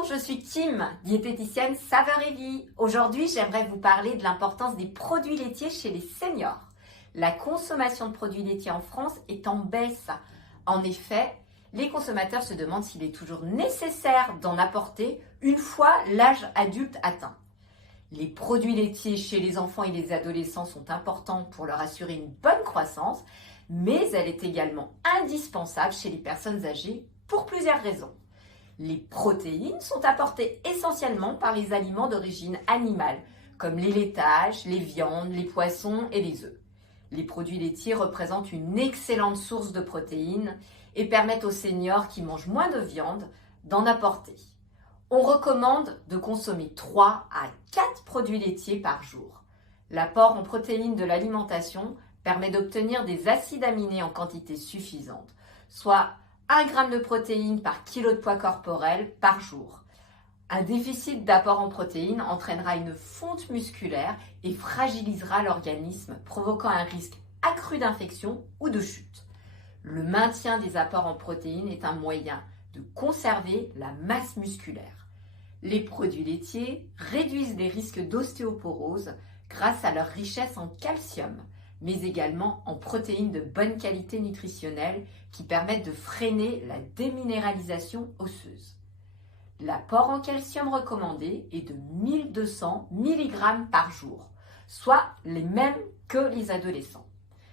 Bonjour, je suis Kim, diététicienne Saveur et Vie. Aujourd'hui, j'aimerais vous parler de l'importance des produits laitiers chez les seniors. La consommation de produits laitiers en France est en baisse. En effet, les consommateurs se demandent s'il est toujours nécessaire d'en apporter une fois l'âge adulte atteint. Les produits laitiers chez les enfants et les adolescents sont importants pour leur assurer une bonne croissance, mais elle est également indispensable chez les personnes âgées pour plusieurs raisons. Les protéines sont apportées essentiellement par les aliments d'origine animale, comme les laitages, les viandes, les poissons et les œufs. Les produits laitiers représentent une excellente source de protéines et permettent aux seniors qui mangent moins de viande d'en apporter. On recommande de consommer 3 à 4 produits laitiers par jour. L'apport en protéines de l'alimentation permet d'obtenir des acides aminés en quantité suffisante, soit 1 g de protéines par kilo de poids corporel par jour. Un déficit d'apport en protéines entraînera une fonte musculaire et fragilisera l'organisme, provoquant un risque accru d'infection ou de chute. Le maintien des apports en protéines est un moyen de conserver la masse musculaire. Les produits laitiers réduisent les risques d'ostéoporose grâce à leur richesse en calcium, mais également en protéines de bonne qualité nutritionnelle qui permettent de freiner la déminéralisation osseuse. L'apport en calcium recommandé est de 1200 mg par jour, soit les mêmes que les adolescents.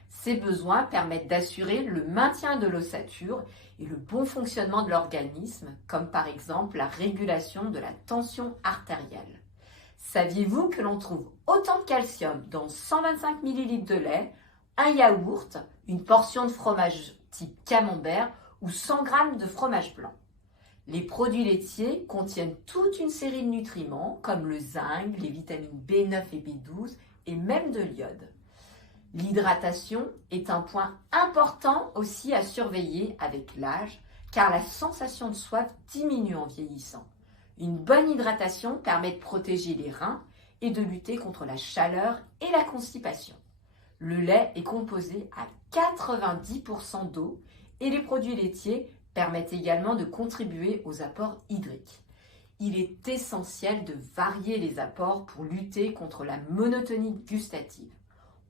Ces besoins permettent d'assurer le maintien de l'ossature et le bon fonctionnement de l'organisme, comme par exemple la régulation de la tension artérielle. Saviez-vous que l'on trouve autant de calcium dans 125 ml de lait, un yaourt, une portion de fromage type camembert ou 100 g de fromage blanc? Les produits laitiers contiennent toute une série de nutriments comme le zinc, les vitamines B9 et B12 et même de l'iode. L'hydratation est un point important aussi à surveiller avec l'âge car la sensation de soif diminue en vieillissant. Une bonne hydratation permet de protéger les reins et de lutter contre la chaleur et la constipation. Le lait est composé à 90% d'eau et les produits laitiers permettent également de contribuer aux apports hydriques. Il est essentiel de varier les apports pour lutter contre la monotonie gustative.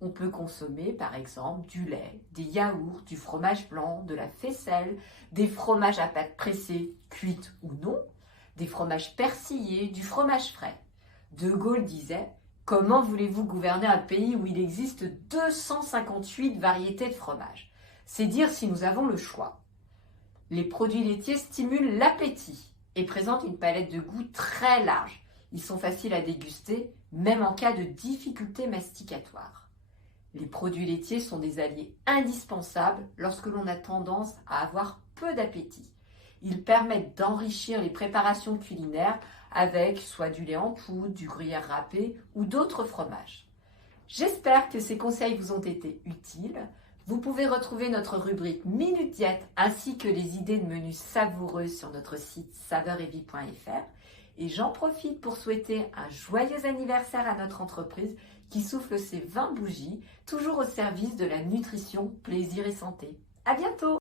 On peut consommer par exemple du lait, des yaourts, du fromage blanc, de la faisselle, des fromages à pâte pressée, cuite ou non, des fromages persillés, du fromage frais. De Gaulle disait « Comment voulez-vous gouverner un pays où il existe 258 variétés de fromage ?» C'est dire si nous avons le choix. Les produits laitiers stimulent l'appétit et présentent une palette de goûts très large. Ils sont faciles à déguster, même en cas de difficultés masticatoires. Les produits laitiers sont des alliés indispensables lorsque l'on a tendance à avoir peu d'appétit. Ils permettent d'enrichir les préparations culinaires avec soit du lait en poudre, du gruyère râpé ou d'autres fromages. J'espère que ces conseils vous ont été utiles. Vous pouvez retrouver notre rubrique Minute Diète ainsi que les idées de menus savoureux sur notre site saveuretvie.fr. Et j'en profite pour souhaiter un joyeux anniversaire à notre entreprise qui souffle ses 20 bougies, toujours au service de la nutrition, plaisir et santé. À bientôt!